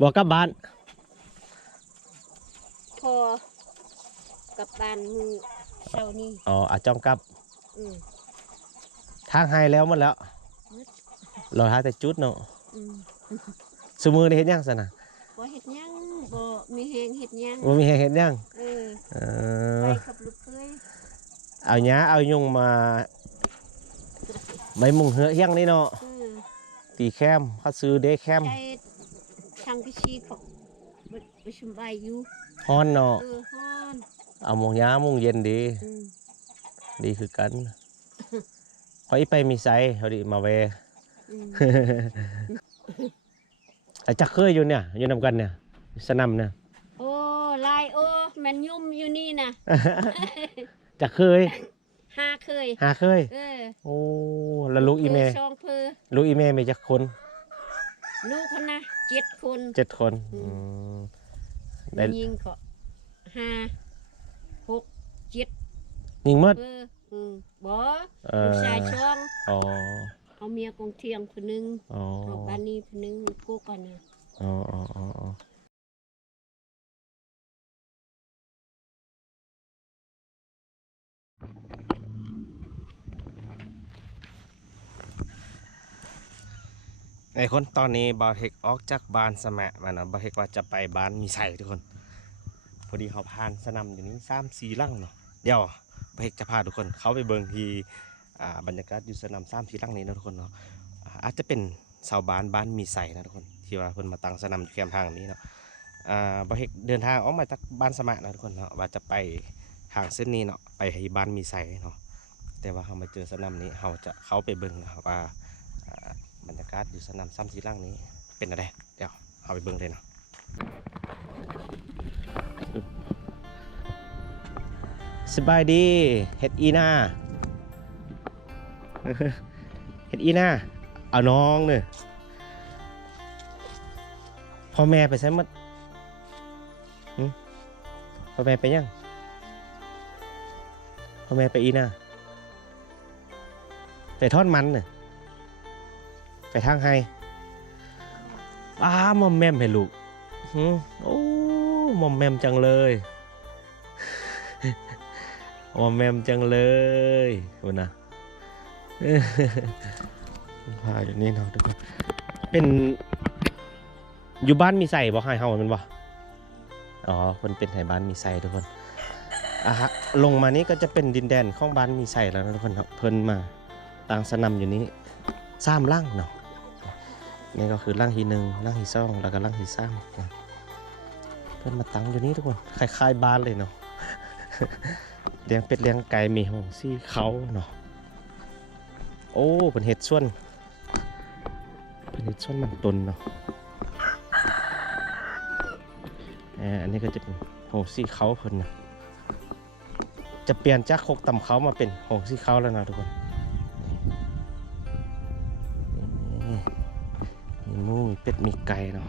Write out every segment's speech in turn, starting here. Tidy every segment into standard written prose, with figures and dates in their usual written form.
บอกกลับบ้านพอกับบ้านมือเช้านี้อ๋ออาจ้องกลับทางให้แล้วหมดแล้วเราหาแต่จุดเนาะสมือได้เห็นยังสนะบ่เฮ็ดยังบ่มีแหงเฮ็ดยังบ่มีเห็นยังไปกับลูกเคยเอาหญ้าเอายุงมาใบมุงเหือเฮียงนี่เนาะตีแคมเขาซื้อเด้แคมใช้ทางพิชีเขาไปชุมใบอยู่ฮ้อนเนาะฮ้อนเอามุงหญ้ามุงเย็นดีดีคือกันเขาอีไปมีไซเขาดิมาเวไอ้จักเคยอยู่เนี่ยอยู่นำกันเนี่ยสนำเนี่ยโอ้ลายโอ้มันยุ่มอยู่นี่นะจักเคยหาเคยโอ้แล้วลูกอีเมลูกอีเมมีจักคนลูกคนนะ7 คนได้ยิงก็5 6 7ยิงมดบ่ลูกชายช่องเอาเมียกองเทียงคนนึงเอาบ้านนี้คนนึงกูก่อนนะในคนตอนนี้บาวเทคออกจากบ้านสมะมานะบาวเทคว่าจะไปบ้านมีไส่ทุกคนพอดีเขาผ่านสนามอยู่นี้3-4 ลังเนาะเดี๋ยวบาวเทคจะพาทุกคนเขาไปเบิ่งที่บรรยากาศอยู่สนาม3-4 ลังนี้นะทุกคนเนาะอาจจะเป็นชาวบ้านมีไส่นะทุกคนที่ว่าเพิ่นมาตั้งสนามอยู่แคมป์ทางนี้เนาะบาวเทคเดินทางออกมาจากบ้านสมะนะทุกคนเนาะว่าจะไปทางเส้นนี้เนาะไปที่บ้านมีไส่เนาะแต่ว่าเขามาเจอสนามนี้เขาจะเข้าไปเบิ่งนะครับว่าบรรยากาศอยู่สนาม3-4 ลังนี้เป็นอะไรเดี๋ยวเอาไปเบิ่งเลยเนาะสบายดีเฮ็ดอีน่าเฮ็ดอีน่าเอาน้องเนี่ยพ่อแม่ไปใช้มัดพ่อแม่ไปยังพ่อแม่ไปอีน่าไปทอดมันเนี่ยไปทางไฮมอมแมมให้ลูกโอ้มอมแมมจังเลยมอมแมมจังเลยคุณนะพาอยู่นี่เนาะทุกคนเป็นอยู่บ้านมีใส่บ่ให้เฮามันบ่คนเป็นไทยบ้านมีใส่ทุกคนลงมานี้ก็จะเป็นดินแดนของบ้านมีใส่แล้วนะทุกคนครับเพิ่นมาต่างสนำอยู่นี้3 ลังเนาะนี่ก็คือร่างที่1ร่างที่2แล้วก็ร่างที่3นะเพื่อนมาตั้งอยู่นี่ทุกคนคล้ายๆบ้านเลยเนาะเลี้ยงเป็ดเลี้ยงไก่มีห้องซี่เขาเนาะโอ้เป็นเห็ดส่วนมันตุนเนาะอันนี้ก็จะเป็นห้องซี่เขาคนนะจะเปลี่ยนจากโคกต่ำเขามาเป็นห้องซี่เขาแล้วนะทุกคนมีหมูมีเป็ดมีไก่เนาะ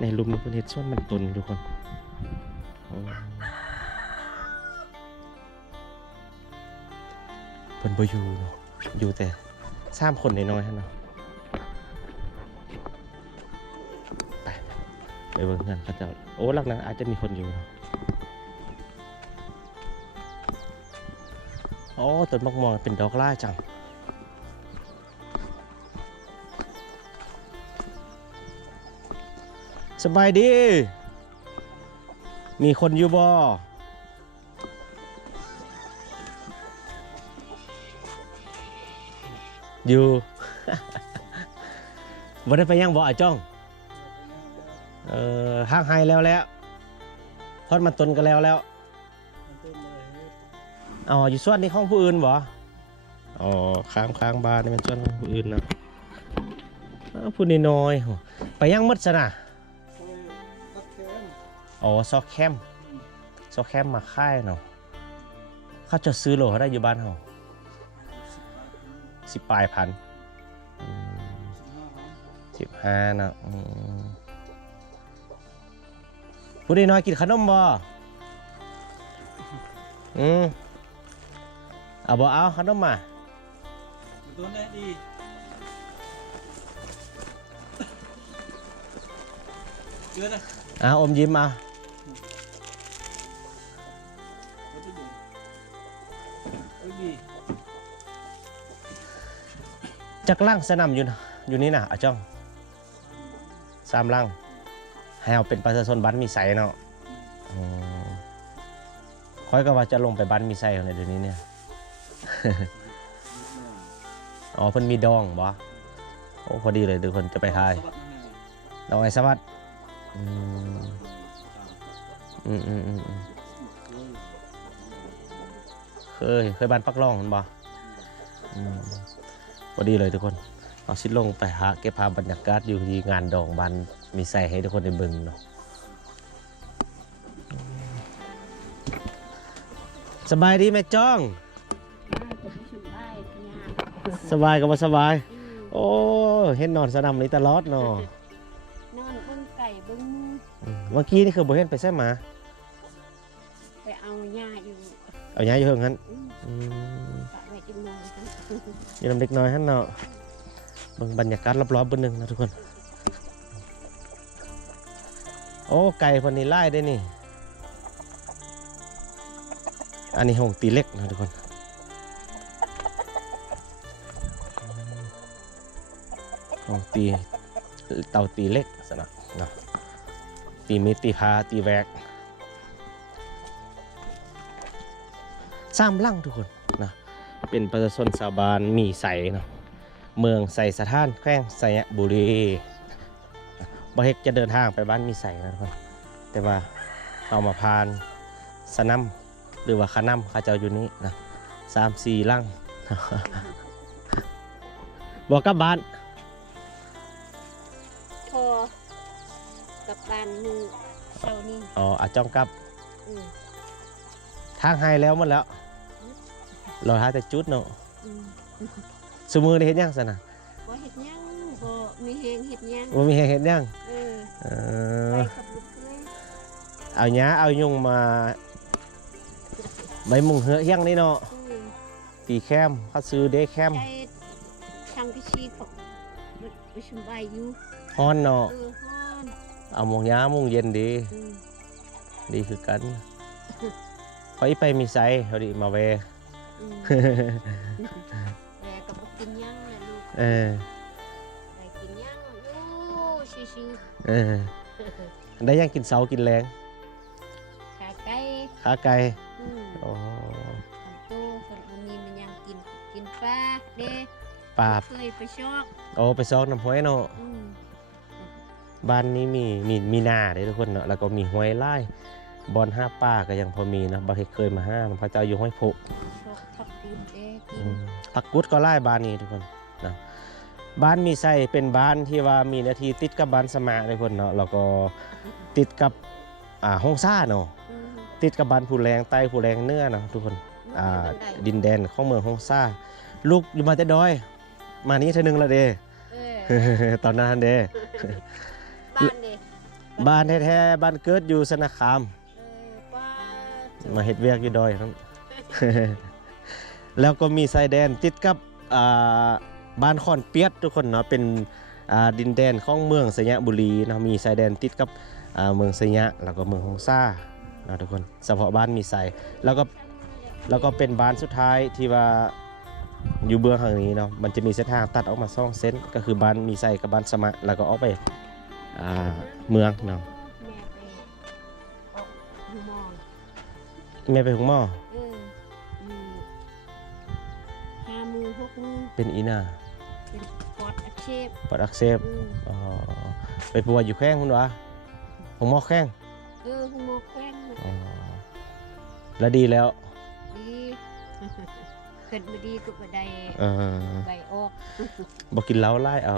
ในลุมนี้เป็นเห็ดส่วนมันตุนทุกคนเพิ่นบ่อยู่เนาะอยู่แต่3 คนน้อยๆเนาะไปเบิ่งกันเขาจะโอ้หลังนั้นอาจจะมีคนอยู่เนาะโอ้ต้นมะม่วงเป็นดอกล่าจังสบายดีมีคนอยู่บ่อยู่ บ่ได้ไปยังบ่จ้องห้างไฮแล้วทอดมันตนกันแล้วอยู่ส่วนนี้ของผู้อื่นบ่ค้างบ้านนี่เป็นส่วนของผู้อื่นนะผู้น้อยๆไปยังมดซะน่ะซอกแคมมาค่ายเนาะเขาจะซื้อโหลเขาได้อยู่บ้านเขา10 ปลายพัน15นะผู้น้อยกินขนมบ่เอาขนมมาตัวนี้ดี อมยิ้มจักล่างสนามอยู่นี่นะอาจ้อง3 ล่างให้เอาเป็นประชาชนบ้านมีไสเนาะค่อยก็ว่าจะลงไปบ้านมีไสในเดี๋ยวนี้เนี่ย อ๋อเพิ่นมีดองบ่โอ้พอดีเลยทุกคนจะไปทายดองไอ้สวัสดิ์เคยบ้านปักล่องมันบ่พอดีเลยทุกคนเอาชิดลงไปหาเก็บภาพบรรยากาศอยู่ที่งานดองบ้านมีไสให้ทุกคนได้เบิ่งเนาะสบายดีไหมจ้องสบายกับว่าสบายโอ้เห็นนอนสนามนี้ตลอดเนาะนอนบนไก่บนเมื่อกี้นี่คือบ่เห็นไปใช่ไหมไปเอาหญ้าอยู่เอาหญ้าอยู่เฮิงนั้นไปจิ้มนอนอยู่ลำเด็กน้อยฮั่นเนาะเบิ่งบรรยากาศรอบๆเบิ่งนึงนะทุกคนโอ้ไก่คนนี้ไล่ได้นี่อันนี้หงตีเล็กนะทุกคนหงตีเต่าตีเล็กสนะเนาะตีมิดตีพาตีแวก3 ลังทุกคนนะเป็นประชาชนชาวบ้านมีไสเนาะเมืองไสสถานแขวงไสยบุรีบ่เฮ็ดจะเดินทางไปบ้านมีไสนะทุกคนแต่ว่าเอามาพานสนามหรือว่าขนำข้าเจ้าอยู่นี้นะ3-4 ลัง บอกกลับบ้านพอกับบ้านมือเช้านี้อ๋ออาจ้องกลับทางให้แล้วหมดแล้วเราหาแต่จุดเนาะสมือได้เห็นยังสินะบ่เห็ดยังบ่มีแหงเห็ดยังบ่มีแหงเห็ดยังไปกับลูกเคยเอาหญ้าเอายุงมาใบมุงเหือเฮียงนี่เนาะตีแคมเขาซื้อเด้แคมทางพิชีเขาไปชุมใบอยู่ฮ้อนเนาะฮ้อนเอามุงหญ้ามุงเย็นดีดีคือกันเขาไปมีไซเขาดิมาเวแม่กับกินยังนะลูกไปกินยังอยู่ชิวได้ยังกินเสากินแรงขาไก่โอ้โตคนมีมันยังกินปลาเด้ปลาเคยไปชอกโอ้ไปซอกน้ำห้วยเนาะบ้านนี้มีนาเด้ทุกคนเนาะแล้วก็มีห้วยไล่บอน5 ป้าก็ยังพอมีนะบ่เคยมาห้าพระเจ้าอยู่ห้วยโพผักกุดก็ไล่บ้านนี้ทุกคนนะบ้านมีไส้เป็นบ้านที่ว่ามีนาทีติดกับบ้านสมาทุกคนเนาะแล้วก็ติดกับห้องซ่าเนาะติดกับบ้านผู้แรงใต้ผู้แรงเนื้อเนาะทุกคนดินแดนของเมืองห้องซ่าลูกอยู่มาแต่ดอยมานี้เท่านึงละเด้ตอนนั้นเด้บ้านแท้ๆบ้านเกิดอยู่สนาคามมาเฮ็ดเวียกอยู่ดอยครับแล้วก็มีชายแดนติดกับบ้านขอนเปียดทุกคนเนาะเป็นดินแดนของเมืองสยบุรีนะมีชายแดนติดกับเมืองสยะแล้วก็เมืองฮงซ่านะทุกคนเฉพาะบ้านมีไสแล้วก็เป็นบ้านสุดท้ายที่ว่าอยู่เบื้องทางนี้เนาะมันจะมีเส้นทางตัดออกมา2 เส้นก็คือบ้านมีไสกับบ้านสมะแล้วก็ออกไปเมืองเนาะแม่ไปหุงหม้อ5 มือ 6 มือเป็นอีน่าเป็นปอดอักเสบอ๋อไปปัวอยู่แข้งคุณวะหุงหม้อแข้งหุงหม้อแข้งแล้วดีแล้วดีเกิดมาดีก็บ่ได้ใบออกบ่กินเหล้าไล่เอา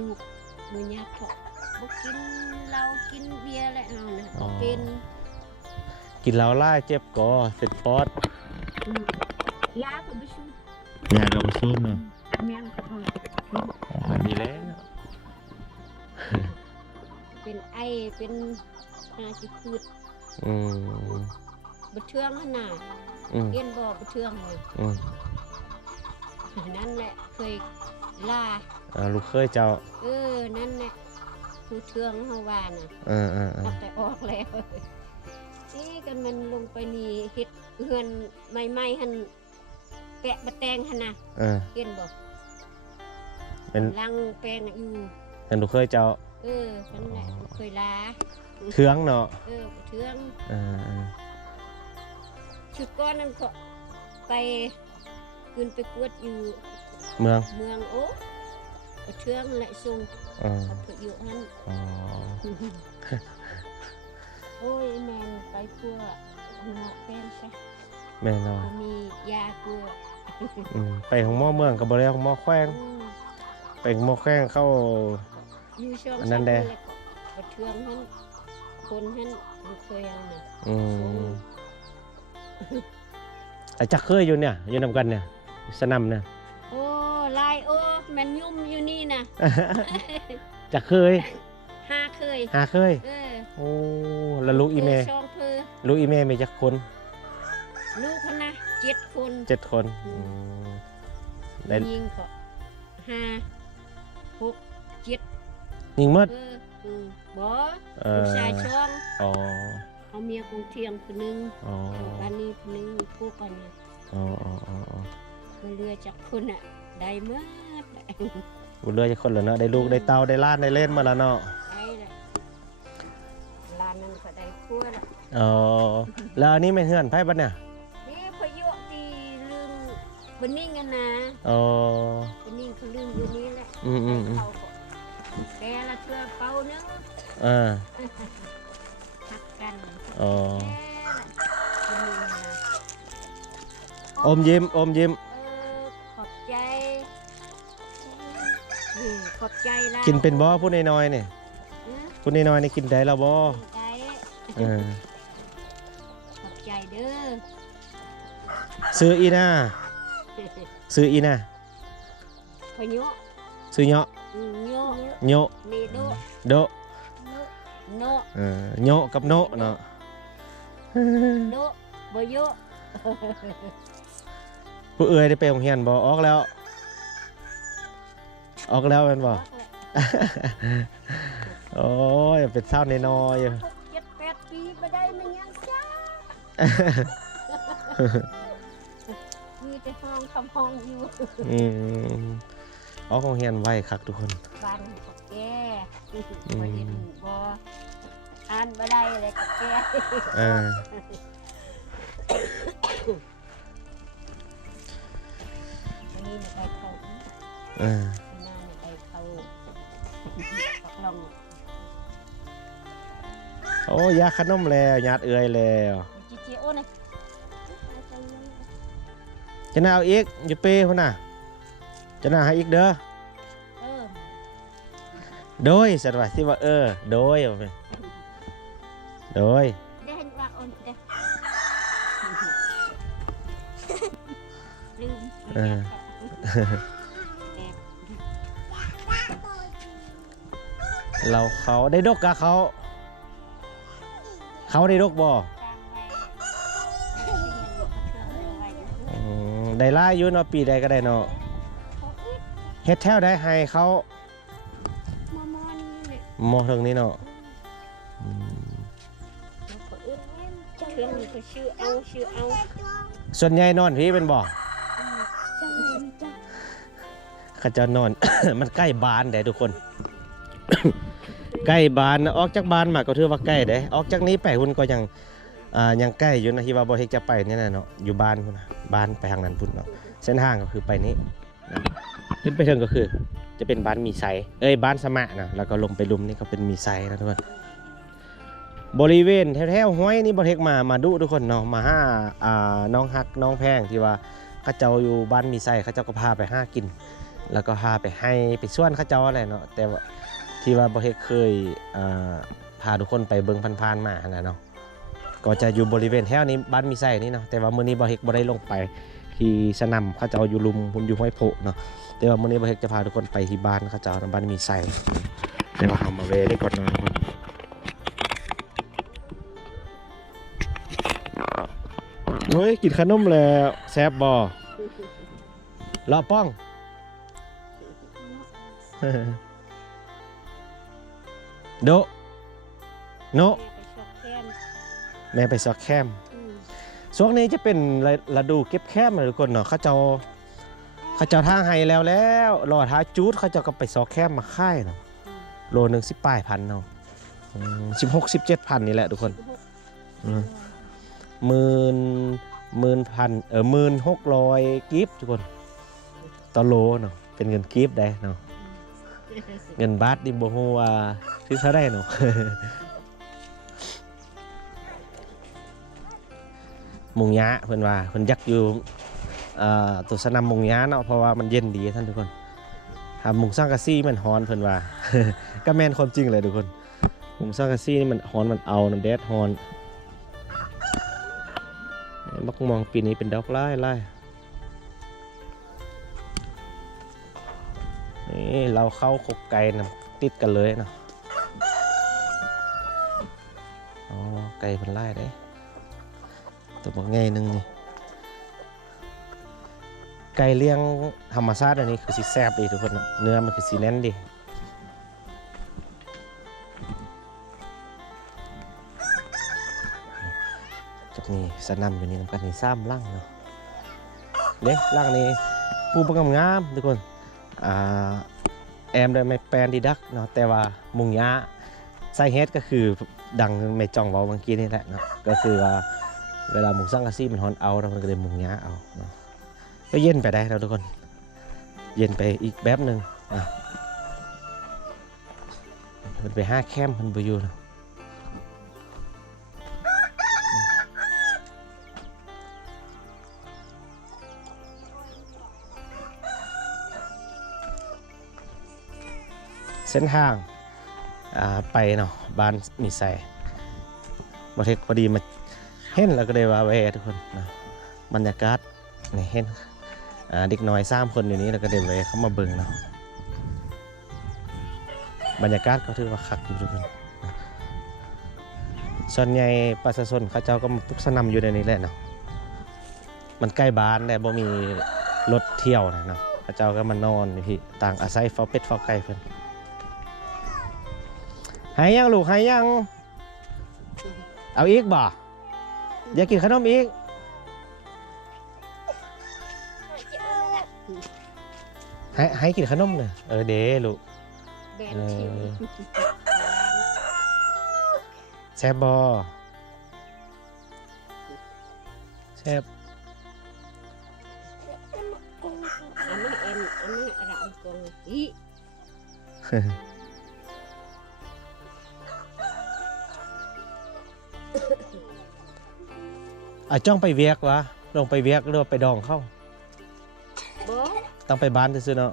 ลูกมือยากบ่กินเหล้ากินเบียร์แหละเอานะเป็นกินเหล้าไล่เจ็บก่อเป็นปอดยาก็บ่ชูยาก็บ่ชูเนาะแม่งก็ดีแล้วเป็นไอเป็นสิพืชบ่เทืองหั่นน่ะเรียนบ่เทืองเลยนั่นแหละเคยลาลูกเคยเจ้านั่นแหละ คือเทืองเฮาว่าน่ะ นับแต่ออกแล้วนี่กันมันลงไปนี่เฮ็ดเฮือนใหม่ๆหั่นแปะบะแตงหั่นน่ะเห็นบ่เป็นลังแปลงน่ะอยู่ เห็นลูกเคยเจ้านั่นแหละเคยลา เทืองเนาะเทืองชุดก้อนนั้นก็ไปขึ้นไปกวดอยู่เมืองโอ้เทืองแหละส่งเอาไปอยู่หั่นโอ้ยแม่นไปกลัวหมอเป็นใช่แม่นเนาะมียากลัวไปของหม้อเมืองกับบ่ได้ของหม้อแขวงไปของหม้อแขวงเข้าอยู่ช่องนั่นแหละก็เทืองหั่นคนหั่นเคยเอาน่ะจักเคยอยู่เนี่ยอยู่นำกันเนี่ยสนำเนี่ยโอ้ลายโอ้แม่นยุ่มอยู่นี่นะจักเคยหาเคยโอ้แล้วลูกอีเมลูกอีเมมีจักคนลูกคนนะ7 คนได้ยิงก็5 6 7ยิงหมดบ่ลูกชายช่องเอาเมียคงเทียงคนนึงบ้านนี้คนนึงพวกกันเนี่ยเรือจากคนอ่ะได้เมื่อเรือจากคนเหรอเนาะได้ลูกได้เต่าได้ล้านได้เล่นมาแล้วเนาะได้แหละล้านนั้นก็ได้พัวละแล้วอันนี้ไม่เฮือนไพ่บ้านเนี่ยนี่พายุตีลืมบันนิ่งกันนะบันนิ่งเขาลืมอยู่นี่แหละเขาแกละเชื่อเป่านึงทักกันอมยิ้มขอบใจแล้วกินเป็นบ่พูดน้อยๆนี่พูดน้อยๆนี่กินได้แล้วบ่ขอบใจเด้อซื้ออีน่าพะโยซื้อเนาะโยนี่โดโนโยกับโนเนาะโนบ่โยผู้เอ๋ยได้ไปโรงเรียนบ่ออกแล้วเป็นบ่โอ้ยเป็นเศร้าน้อยๆ7-8 ปีบ่ได้มันยังจ้ามีแต่ห้องคำห้องอยู่ออกโรงเรียนไว้คักทุกคนบ้านกับแกบ่เห็นบ่อ่านบ่ได้เลยกับแกนี่ได้เข้าหน้าได้เข้าปักลงโอ้ยาขนมแล้วญาติเอื้อยแล้วจิโอ้นี่จะน่าเอาอีกอยู่เป้พุ่นน่ะจะน่าให้อีกเด้อโดยสัตว์ว่าที่ว่าโดยได้เห็นว่าอ่อนเด้ลืมเราเขาได้ดกกะเขาได้ดกบ่ได้ล่าอยู่เนาะปีใดก็ได้เนาะเฮ็ดแถวได้ให้เขามอทางนี้เนาะส่วนใหญ่นอนพี่เป็นบ่เขาจะนอน มันใกล้บ้านได้ทุกคน ใกล้บ้านออกจากบ้านมาก็ถือว่าใกล้ได้ออกจากนี้ไปพุ่นก็ยังใกล้อยู่นะที่ว่าบ่เฮ็ดจะไปนี่แหละเนาะอยู่บ้านพุ่นนะบ้านไปทางนั้นพุ่นเนาะเส้นทางก็คือไปนี้ขึ้นไปถึงก็คือจะเป็นบ้านมีไซบ้านสมะนะแล้วก็ลงไปลุมนี่ก็เป็นมีไซนะทุกคนบริเวณแถวๆห้วยนี่บ่เฮ็ดมาดูทุกคนเนาะมาหาน้องฮักน้องแพงที่ว่าเขาเจ้าอยู่บ้านมีไซเขาเจ้าก็พาไปหากินแล้วก็พาไปให้ไปส่วนเขาเจ้าอะไรเนาะแต่ว่าที่ว่าบ่เฮ็ดเคยพาทุกคนไปเบิ่งผ่านๆมานะเนาะก็จะอยู่บริเวณแถวนี้บ้านมีไซนี่เนาะแต่ว่ามื้อนี้บ่เฮ็ดบ่ได้ลงไปที่สนามเขาเจ้าอยู่ลุมพุ่นอยู่ห้วยโพเนาะแต่ว่ามื้อนี้บ่เฮ็ดจะพาทุกคนไปที่บ้านเขาเจ้าบ้านมีไซแต่ว่าเฮามาเวได้ก่อนเนาะเฮ้ยกินขนมแล้วแซ่บบ่รอป้อง โดโน แม่ไปชอบแคม แม่ไปซอกแคมช่วงนี้จะเป็นฤดูเก็บแคมเลยทุกคนเนาะเขาเจ้าทางให้แล้วรอท้าจูดเขาเจ้าก็ไปซอกแคมมาค่ายเนาะโลนึง10 ปลายพันเนาะ16-17 พันนี่แหละทุกคน16,000 กิฟต์ทุกคนต่อโลเนาะเป็นเงินกิฟต์ได้เนาะเงินบาทดิบ่ฮู้ว่าคือเท่าได้เนาะ มุงยะเพิ่นว่าเพิ่นยักอยู่ตัวสนามมุงยะเนาะเพราะว่ามันเย็นดีท่านทุกคนมุงสังกะสีมันฮ้อนเพิ่นว่า ก็แม่นความจริงเลยทุกคนมุงสังกะสีนี่มันฮ้อนมันเอาน้ำแดดฮ้อนมักมองปีนี้เป็นดอกไล่นี่เราเข้าขกไก่นะติดกันเลยเนาะอ๋อไก่เป็นไล่ได้ตัวมันง่ายนึงนี่ไก่เลี้ยงธรรมชาติอันนี้คือสีแซ่บดีทุกคนนะเนื้อมันคือสีแน่นดีจะมีสนามอยู่นี่นำกันนี่3 ลังเนาะเด็กลังนี้ปูประกำงามทุกคนแอมได้ไม่แปลนดีดักเนาะแต่ว่ามุงยะไซเฮดก็คือดังไม่จ่องเบาเมื่อกี้นี่แหละเนาะก็คือว่าเวลามุงสังกะสีมันฮอนเอาเราก็เลยมุงยะเอาเนาะก็เย็นไปได้แล้วทุกคนเย็นไปอีกแบบหนึ่งมันไป5 แคมมันไปอยู่นะเส้นทางไปเนาะบ้านมีไซประเทศพอดีมาเห็นแล้วก็ได้ว่าแวะทุกคนนะบรรยากาศนี่เห็นเด็กน้อย3 คนอยู่นี้แล้วก็ได้แวะเข้ามาเบิ่งเนาะบรรยากาศก็ถือว่าคักอยู่ทุกคนนะส่วนใหญ่ประชาชนเขาเจ้าก็มาปลุกสนำอยู่ในนี้แหละเนาะมันใกล้บ้านแต่บ่มีรถเที่ยวนะเนาะเขาเจ้าก็มานอนอยู่ที่ต่างอาศัยเฝ้าเป็ดเฝ้าไก่เพิ่นหายยังลูกหายยังเอาอีกบ่อยากกินขนมอีกให้กินขนมเนี่ยเด้ลูกแซ่บบ่แซ่บอันนี้เรากงอี จ้องไปเวียกวะลงไปเวียกหรือว่าไปดองเข้า บ่ ต้องไปบ้านซื่อๆเนาะ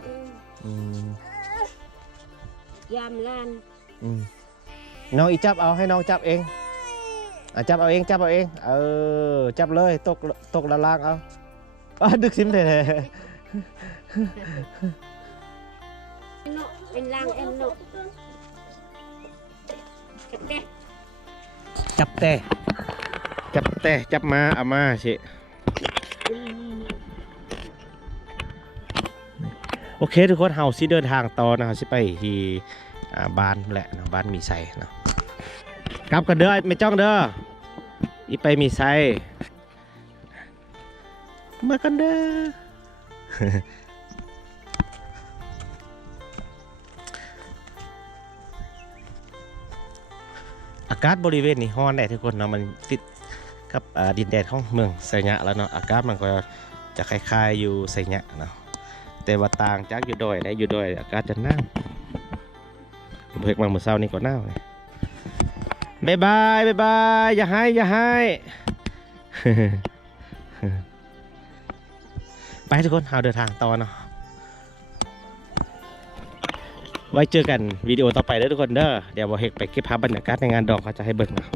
ยามลานน้องอีจับเอาให้น้องจับเองจับเอาเองจับเลยตกละล่างเอาดึกซิมแท้เนาะเป็นลางเอ็มเนาะจับมาเอามาสิโอเคทุกคนเฮาสิเดินทางต่อนะครับสิไปที่บ้านแหละเนาะบ้านมีไซเนาะกลับกันเด้อไม่จ้องเด้ออีไปมีไซมากันเด้อ อากาศบริเวณนี้ร้อนได้ทุกคนเนาะมันติดกับดินแดนของเมืองไซยะแล้วเนาะอากาศมันก็จะคล้ายๆอยู่ไซยะเนาะแต่ว่าต่างจากอยู่ดอยได้อยู่ดอยอากาศจะหนาวเพิ่งมาเมื่อเช้านี้ก็หนาวเลยบ๊ายบายอย่าให้ ไปทุกคนเราเดินทางต่อเนาะไว้เจอกันวิดีโอต่อไปเด้อทุกคนเด้อเดี๋ยวบ่เฮกไปเก็บภาพบรรยากาศในงานดอกเขาจะให้เบิ่งนะ